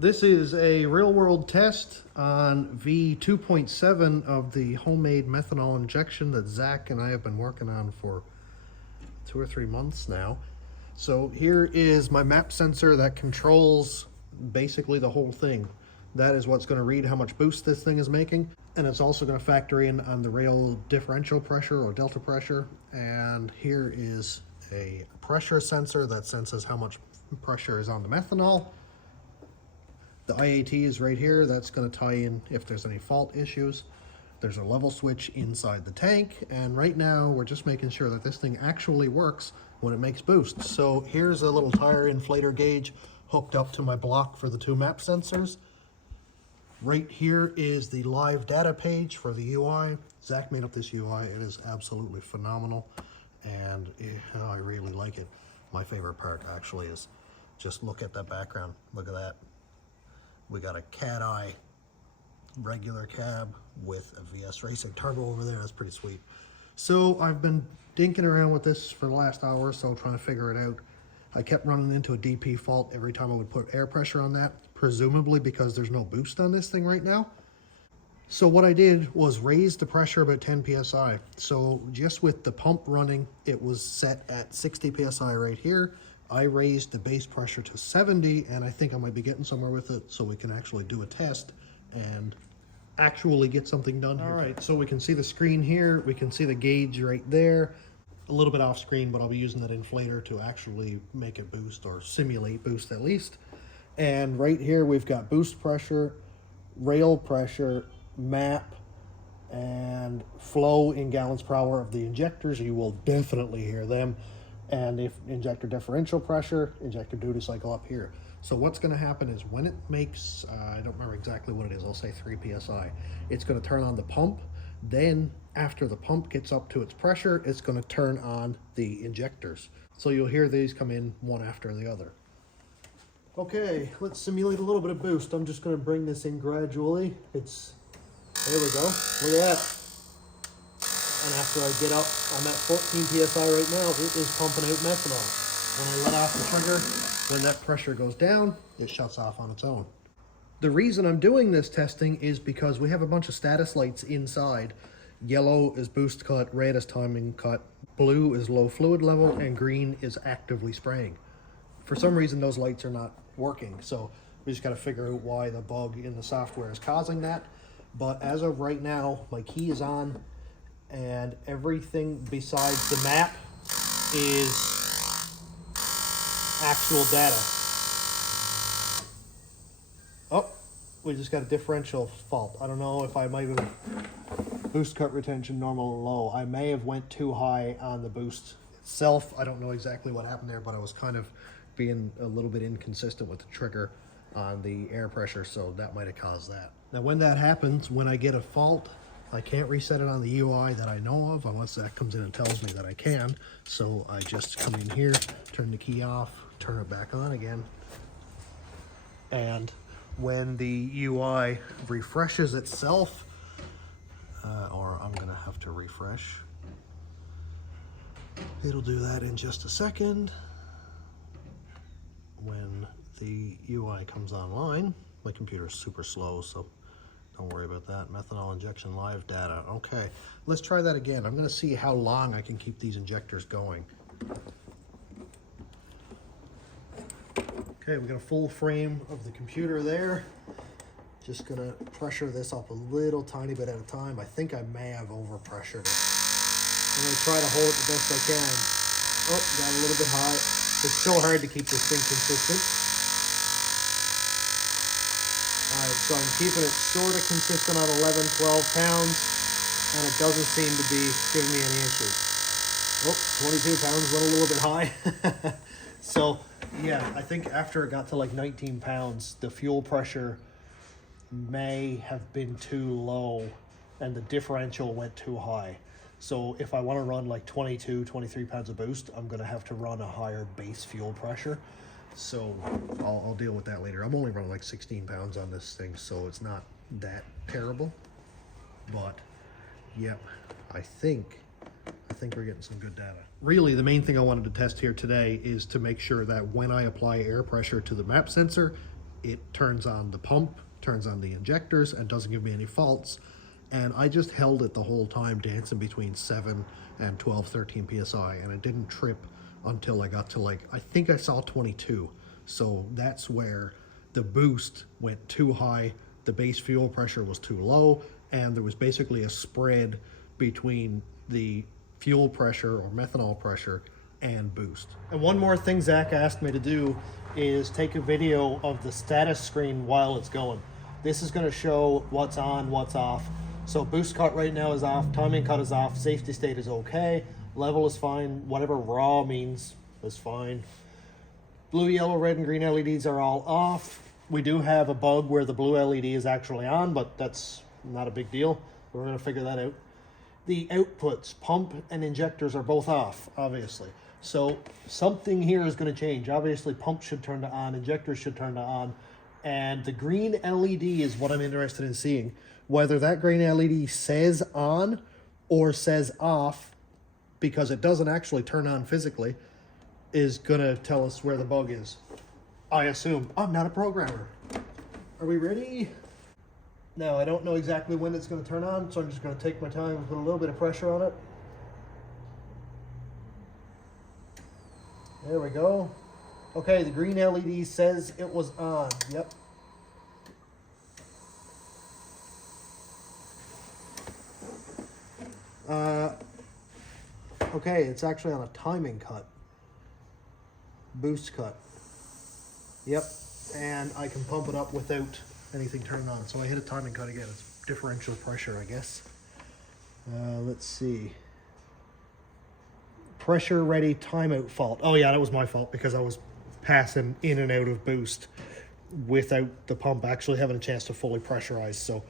This is a real-world test on V2.7 of the homemade methanol injection that Zach and I have been working on for 2 or 3 months now. So here is my map sensor that controls basically the whole thing. That is what's going to read how much boost this thing is making, and it's also going to factor in on the rail differential pressure or delta pressure. And here is a pressure sensor that senses how much pressure is on the methanol. The IAT is right here. That's going to tie in if there's any fault issues. There's a level switch inside the tank, and right now we're just making sure that this thing actually works when it makes boost. So here's a little tire inflator gauge hooked up to my block for the 2 map sensors. Right here is the live data page for the UI. Zach made up this UI. It is absolutely phenomenal, and I really like it. My favorite part actually is just look at that background. Look at that. We got a cat eye regular cab with a VS Racing turbo over there. That's pretty sweet. So I've been dinking around with this for the last hour or so trying to figure it out. I kept running into a DP fault every time I would put air pressure on that, presumably because there's no boost on this thing right now. So what I did was raise the pressure about 10 psi. So just with the pump running, it was set at 60 psi right here. I raised the base pressure to 70, and I think I might be getting somewhere with it, so we can actually do a test and actually get something done here. All right, so we can see the screen here. We can see the gauge right there. A little bit off screen, but I'll be using that inflator to actually make it boost, or simulate boost at least. And right here we've got boost pressure, rail pressure, map, and flow in gallons per hour of the injectors. You will definitely hear them. And if injector differential pressure, injector duty cycle up here. So what's going to happen is when it makes, I don't remember exactly what it is, I'll say 3 psi, it's going to turn on the pump. Then after the pump gets up to its pressure, it's going to turn on the injectors. So you'll hear these come in one after the other. Okay, let's simulate a little bit of boost. I'm just going to bring this in gradually. There we go. Look at that. And after I get up, I'm at 14 psi right now. It is pumping out methanol. When I let off the trigger, when that pressure goes down, it shuts off on its own. The reason I'm doing this testing is because we have a bunch of status lights inside. Yellow is boost cut, red is timing cut, blue is low fluid level, and green is actively spraying. For some reason, those lights are not working, so we just got to figure out why the bug in the software is causing that. But as of right now, my key is on, and everything besides the map is actual data. Oh, we just got a differential fault. I don't know if I might have boost cut retention normal or low. I may have went too high on the boost itself. I don't know exactly what happened there, but I was kind of being a little bit inconsistent with the trigger on the air pressure, so that might have caused that. Now when that happens, when I get a fault, I can't reset it on the UI that I know of unless that comes in and tells me that I can. So I just come in here, turn the key off, turn it back on again. And when the UI refreshes itself, or I'm gonna have to refresh, it'll do that in just a second. When the UI comes online, my computer's super slow, so don't worry about that. Methanol injection live data. Okay, let's try that again. I'm going to see how long I can keep these injectors going. Okay, we got a full frame of the computer there. Just going to pressure this up a little tiny bit at a time. I think I may have overpressured it. I'm going to try to hold it the best I can. Oh, got a little bit high. It's so hard to keep this thing consistent. Alright, so I'm keeping it sort of consistent on 11, 12 pounds, and it doesn't seem to be giving me any issues. Oh, 22 pounds went a little bit high. So, yeah, I think after it got to like 19 pounds, the fuel pressure may have been too low, and the differential went too high. So if I want to run like 22, 23 pounds of boost, I'm going to have to run a higher base fuel pressure. So I'll deal with that later. I'm only running like 16 pounds on this thing, so it's not that terrible. But yep, I think we're getting some good data. Really, the main thing I wanted to test here today is to make sure that when I apply air pressure to the map sensor, it turns on the pump, turns on the injectors, and doesn't give me any faults. And I just held it the whole time, dancing between 7 and 12, 13 psi, and it didn't trip until I got to, like, I think I saw 22. So that's where the boost went too high, the base fuel pressure was too low, and there was basically a spread between the fuel pressure or methanol pressure and boost. And one more thing Zach asked me to do is take a video of the status screen while it's going. This is going to show what's on, what's off. So boost cut right now is off, timing cut is off, safety state is okay, level is fine, whatever raw means is fine. Blue, yellow, red, and green LEDs are all off. We do have a bug where the blue LED is actually on, but that's not a big deal. We're going to figure that out. The outputs, pump and injectors, are both off, obviously. So something here is going to change. Obviously, pump should turn to on, injectors should turn to on, and the green LED is what I'm interested in seeing. Whether that green LED says on or says off, because it doesn't actually turn on physically, is going to tell us where the bug is. I assume. I'm not a programmer. Are we ready? Now, I don't know exactly when it's going to turn on, so I'm just going to take my time and put a little bit of pressure on it. There we go. Okay, the green LED says it was on. Yep. Okay, it's actually on a timing cut. Boost cut. Yep, and I can pump it up without anything turned on. So I hit a timing cut again. It's differential pressure, I guess. Let's see. Pressure ready timeout fault. Oh yeah, that was my fault because I was passing in and out of boost without the pump actually having a chance to fully pressurize. So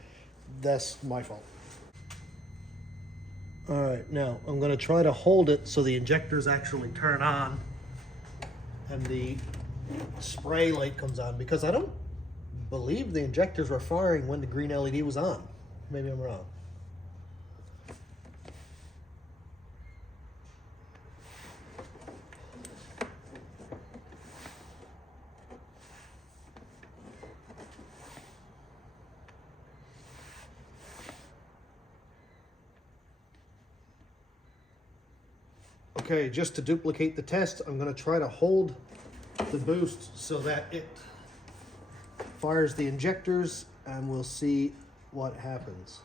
that's my fault. All right, now I'm going to try to hold it so the injectors actually turn on and the spray light comes on, because I don't believe the injectors were firing when the green LED was on. Maybe I'm wrong. Okay, just to duplicate the test, I'm going to try to hold the boost so that it fires the injectors, and we'll see what happens.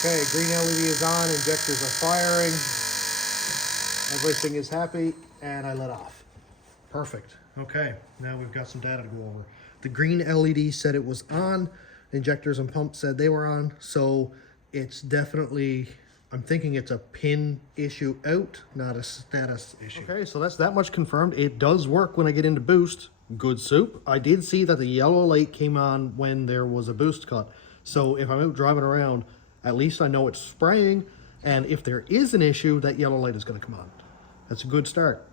Okay, green LED is on, injectors are firing, everything is happy, and I let off. Perfect. Okay, now we've got some data to go over. The green LED said it was on, injectors and pumps said they were on, so it's definitely, I'm thinking it's a pin issue out, not a status issue. Okay, so that's that much confirmed. It does work when I get into boost. Good soup. I did see that the yellow light came on when there was a boost cut. So if I'm out driving around, at least I know it's spraying. And if there is an issue, that yellow light is going to come on. That's a good start.